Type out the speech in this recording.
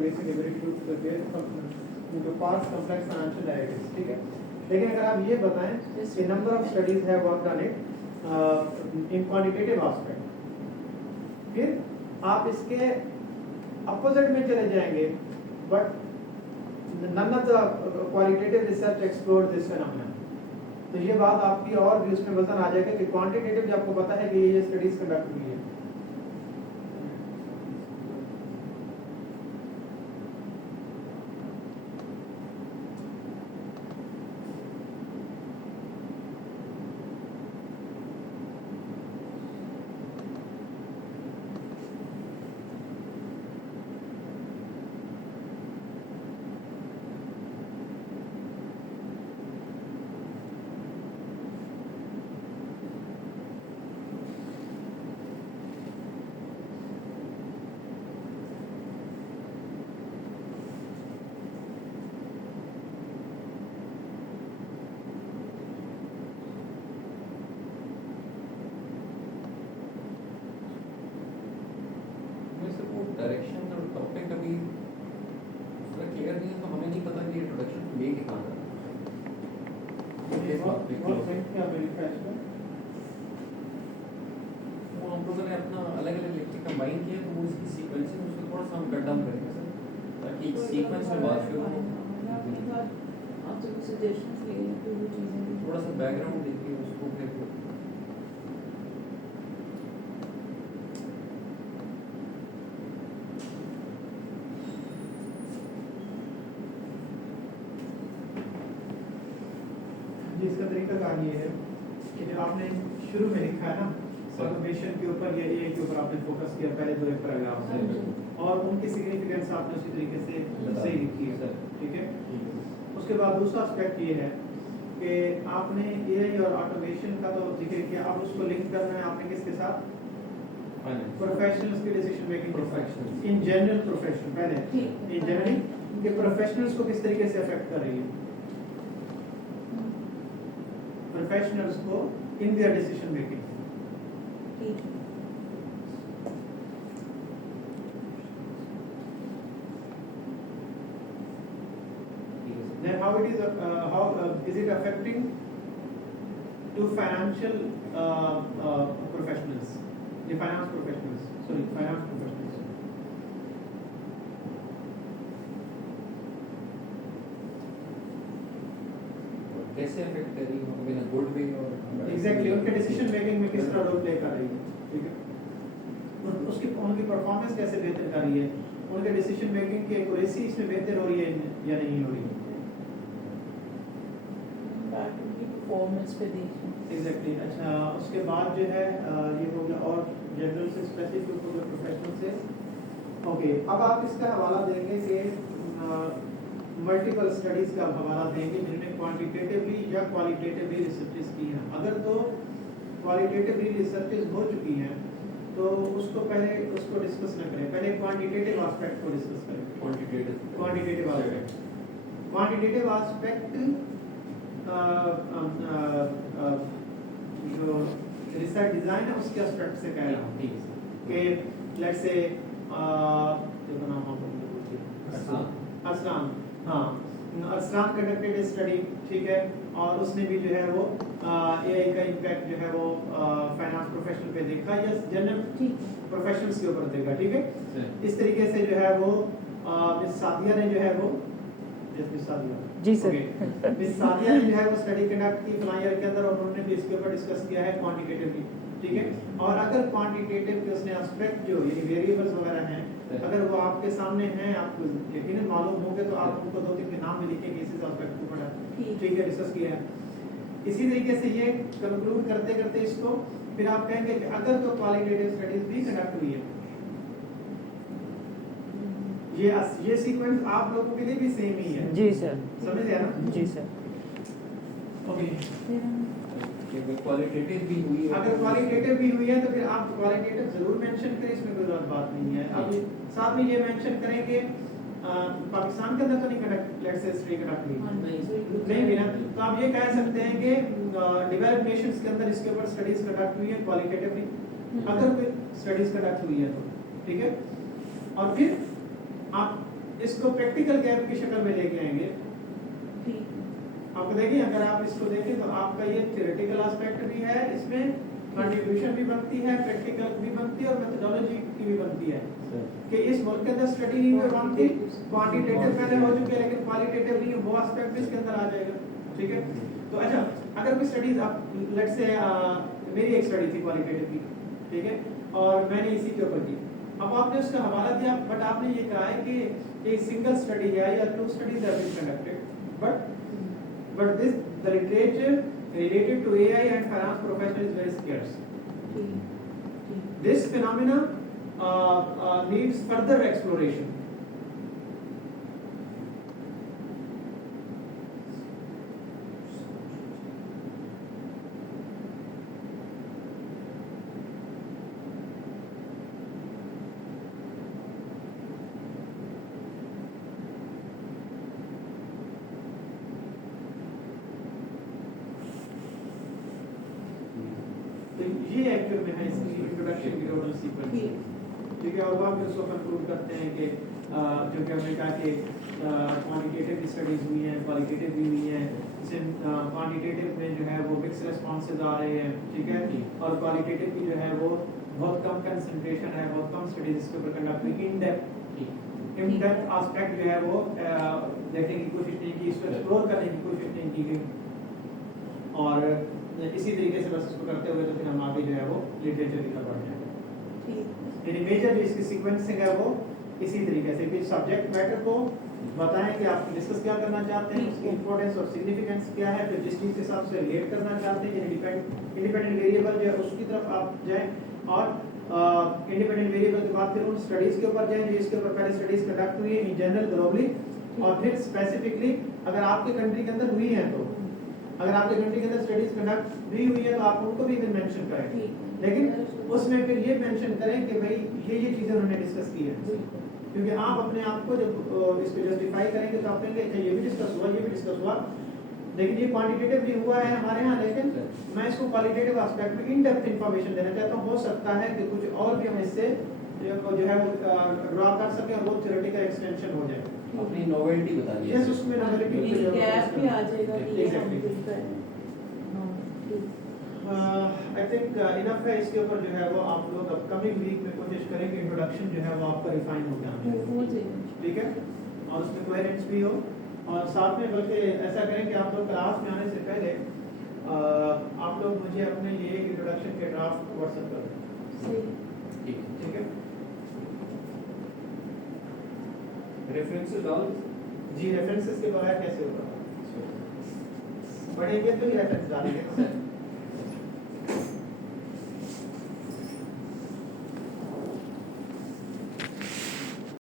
basic ability to prepare into past complex financial narratives, ठीक है। लेकिन अगर आप ये बताएं कि number of studies have worked on it in quantitative aspect, फिर आप इसके अपोजिट में चले जाएंगे, but none of the qualitative research explored this phenomenon। तो ये बात आपकी और भी उसमें वजन आ जाएगा कि क्वांटिटेटिव जब आपको पता है कि ये स्टडीज कंडक्ट हुई है। डायरेक्शन और टॉपिक अभी पूरा क्लियर नहीं है, तो हमें नहीं पता कि इंट्रोडक्शन ले के कहाँ वो हम लोगों ने अपना अलग अलग लेक्चर कंबाइन किया, तो वो इसकी सीक्वेंसिंग उसको थोड़ा सा हम कट डाउन करेंगे सर, ताकि एक सीक्वेंस में बात शुरू हो। आपसे कुछ सजेशंस लिए तो वो चीजें थोड़ा सा बैकग्राउंड देखिए उसको फिर इसका तरीका कार ये है कि जो आपने शुरू में लिखा है ना ऑटोमेशन के ऊपर या एआई के ऊपर आपने फोकस किया पहले दो एक पैराग्राफ से, और उनकी सिग्निफिकेंस आपने उसी तरीके से सही लिखी है सर, ठीक है। उसके बाद दूसरा एस्पेक्ट ये है कि आपने एआई और ऑटोमेशन का तो जिक्र किया, अब उसको लिंक करना है आपने किसके साथ, प्रोफेशनल्स की decision making professionals in general profession, पहले इन जनरली कि प्रोफेशनल्स को किस तरीके से अफेक्ट कर रही है प्रोफेशनल्स को in their decision making. Then how it is is it affecting to financial professionals, the finance professionals, finance professionals। कैसे अफेक्ट करेगी हमें इन गुड वे और एग्जैक्टली उनके डिसीजन मेकिंग में किस तरह रोल प्ले कर रही है, ठीक है। उसकी उनकी परफॉर्मेंस कैसे बेहतर कर रही है, उनके डिसीजन मेकिंग की एक्यूरेसी इसमें बेहतर हो रही है या नहीं हो रही है, परफॉर्मेंस पे देखिए एग्जैक्टली। अच्छा, उसके बाद जो है ये हो गया और जनरल से स्पेसिफिक हो गया प्रोफेशनल से। ओके, अब आप इसका हवाला देंगे कि मल्टीपल स्टडीज का हवाला देंगे जिनमें क्वांटिटेटिवली या क्वालिटेटिवली रिसर्चेस की हैं। अगर तो क्वालिटेटिवली रिसर्चेस हो चुकी हैं तो उसको पहले उसको डिस्कस न करें, पहले क्वांटिटेटिव एस्पेक्ट को डिस्कस करें। क्वांटिटेटिव एस्पेक्ट जो रिसर्च डिजाइन है उसके एस्पेक्ट से कह रहा हूँ कि लेट्स से देखो नाम आप असलाम, हाँ असलाम कंडक्टेड स्टडी, ठीक है, और उसने भी जो है वो एआई का इम्पैक्ट जो है वो फाइनेंस प्रोफेशनल पे देखा या जनरल प्रोफेशनल्स के ऊपर देखा, ठीक है। इस तरीके से जो है वो मिस सादिया ने जो है वो मिस सादिया जी सर मिस सादिया ने जो है वो स्टडी कंडक्ट की फलां ईयर के अंदर, और उन्होंने भी इसके ऊपर डिस्कस किया है क्वांटिटेटिवली, ठीक है। और अगर क्वांटिटेटिव के उसने एस्पेक्ट जो ये वेरिएबल्स वगैरह हैं अगर वो आपके सामने हैं, आपको यकीनन मालूम होंगे, तो आप उनको दो तीन के नाम में लिखेंगे इसी एस्पेक्ट को पढ़ा, ठीक है, डिस्कस किया है। इसी तरीके से ये कंक्लूड करते करते इसको फिर आप कहेंगे कि अगर तो क्वालिटेटिव स्टडीज भी कंडक्ट हुई है, ये सीक्वेंस आप लोगों के लिए भी सेम ही है। जी सर, समझ गया ना? जी सर। ओके, क्वालिटेटिव भी हुई है, अगर क्वालिटेटिव भी हुई है तो फिर आप क्वालिटेटिव जरूर मेंशन करें, इसमें कोई गलत बात नहीं है। अब साथ में ये मेंशन करेंगे पाकिस्तान के अंदर तो नहीं conduct, let's say study conduct हुई नहीं भी ना, तो आप ये कह सकते हैं कि डेवलप्ड नेशंस के अंदर इसके ऊपर स्टडीज कंडक्ट हुई है क्वालिटेटिवली, अगर कोई स्टडीज कंडक्ट हुई है तो, ठीक है। और फिर आप इसको प्रैक्टिकल गैप की शक्ल में लेके आएंगे। ठीक आपको देखिए, अगर आप इसको देखें तो आपका ये थ्योरेटिकल एस्पेक्ट भी है, इसमें कंट्रीब्यूशन भी बनती है, प्रैक्टिकल भी बनती है और मेथोडोलॉजी की भी बनती है कि इस मुल्क के अंदर स्टडी नहीं हुई बनती, क्वांटिटेटिव पहले हो चुके हैं लेकिन क्वालिटेटिव नहीं, वो एस्पेक्ट भी इसके अंदर आ जाएगा। ठीक है, तो अच्छा, अगर कोई स्टडीज आप लेट्स से मेरी एक स्टडी थी क्वालिटेटिव की, ठीक है, और मैंने इसी के ऊपर की। अब आपने उसका हवाला दिया, बट आपने ये कहा है कि एक सिंगल स्टडी है या 2 studies have been conducted, but this the literature related to AI and finance professional is very scarce. This phenomena needs further exploration. तो ये एक्चुअल में है इसकी इंट्रोडक्शन की टोटल सीक्वेंस। ठीक है, और बाद में उसको कंक्लूड करते हैं कि जो कि हमने कहा कि क्वांटिटेटिव स्टडीज हुई हैं, क्वालिटेटिव भी हुई हैं। क्वांटिटेटिव में जो है वो मिक्स रिस्पॉन्सेज आ रहे हैं, ठीक है, और क्वालिटेटिव की जो है वो बहुत कम कंसंट्रेशन है, बहुत कम स्टडीज इसके ऊपर कंडक्ट हुई। इन डेप्थ एस्पेक्ट जो है वो देखने की कोशिश नहीं की, इसको एक्सप्लोर करने की कोशिश नहीं की गई, और इसी तरीके से बस इसको करते हुए तो फिर हम आगे जो है वो लिटरेचर की तरफ बढ़ जाएंगे। यानी मेजर जो इसकी सीक्वेंसिंग है वो इसी तरीके से कि सब्जेक्ट मैटर को बताएं कि आप डिस्कस क्या करना चाहते हैं, उसकी इंपॉर्टेंस और सिग्निफिकेंस क्या है, फिर जिस चीज़ के साथ से रिलेट करना चाहते हैं, इंडिपेंडेंट वेरिएबल जो है उसकी तरफ आप जाएं, और इंडिपेंडेंट वेरिएबल के बाद फिर उन स्टडीज के ऊपर जाएं जिसके ऊपर पहले स्टडीज कंडक्ट हुई है इन जनरल ग्लोबली, और फिर स्पेसिफिकली अगर आपके कंट्री के अंदर हुई है, तो अगर आपके कंट्री के अंदर स्टडीज कंडक्ट भी हुई है तो आप उनको भी मेंशन करें, लेकिन उसमें फिर ये मेंशन करें कि भाई ये चीजें उन्होंने डिस्कस की है, क्योंकि आप अपने आप को जब इसको जस्टिफाई करेंगे तो आप कहेंगे अच्छा ये भी डिस्कस हुआ, ये भी डिस्कस हुआ, लेकिन ये क्वांटिटेटिव भी हुआ है हमारे यहाँ, लेकिन मैं इसको क्वालिटेटिव एस्पेक्ट में इन डेप्थ इंफॉर्मेशन देना चाहता हूँ। हो सकता है कि कुछ और भी हम इससे जो है वो ड्रॉ कर सकें और वो थ्योरेटिकल एक्सटेंशन हो जाए। अपनी नोवेल्टी बता दी। यस, उसमें नोवेल्टी गैप भी आ जाएगा कि ये हम एग्जैक्टली। कुछ करें। आई थिंक इनफ है इसके ऊपर, जो है वो आप लोग अपकमिंग वीक में कोशिश करें कि इंट्रोडक्शन जो है वो आपका रिफाइन हो जाए, हो जाएगा। ठीक है, और उसमें कोहेरेंस भी हो, और साथ में बल्कि ऐसा करें कि आप लोग क्लास में आने से पहले आप लोग मुझे अपने ये इंट्रोडक्शन के ड्राफ्ट व्हाट्सएप कर दें। सही। ठीक है, रेफरेंसेस डाल जी रेफरेंसेस के बगैर कैसे होगा, पढ़ेंगे तो ही रेफरेंस डालेंगे।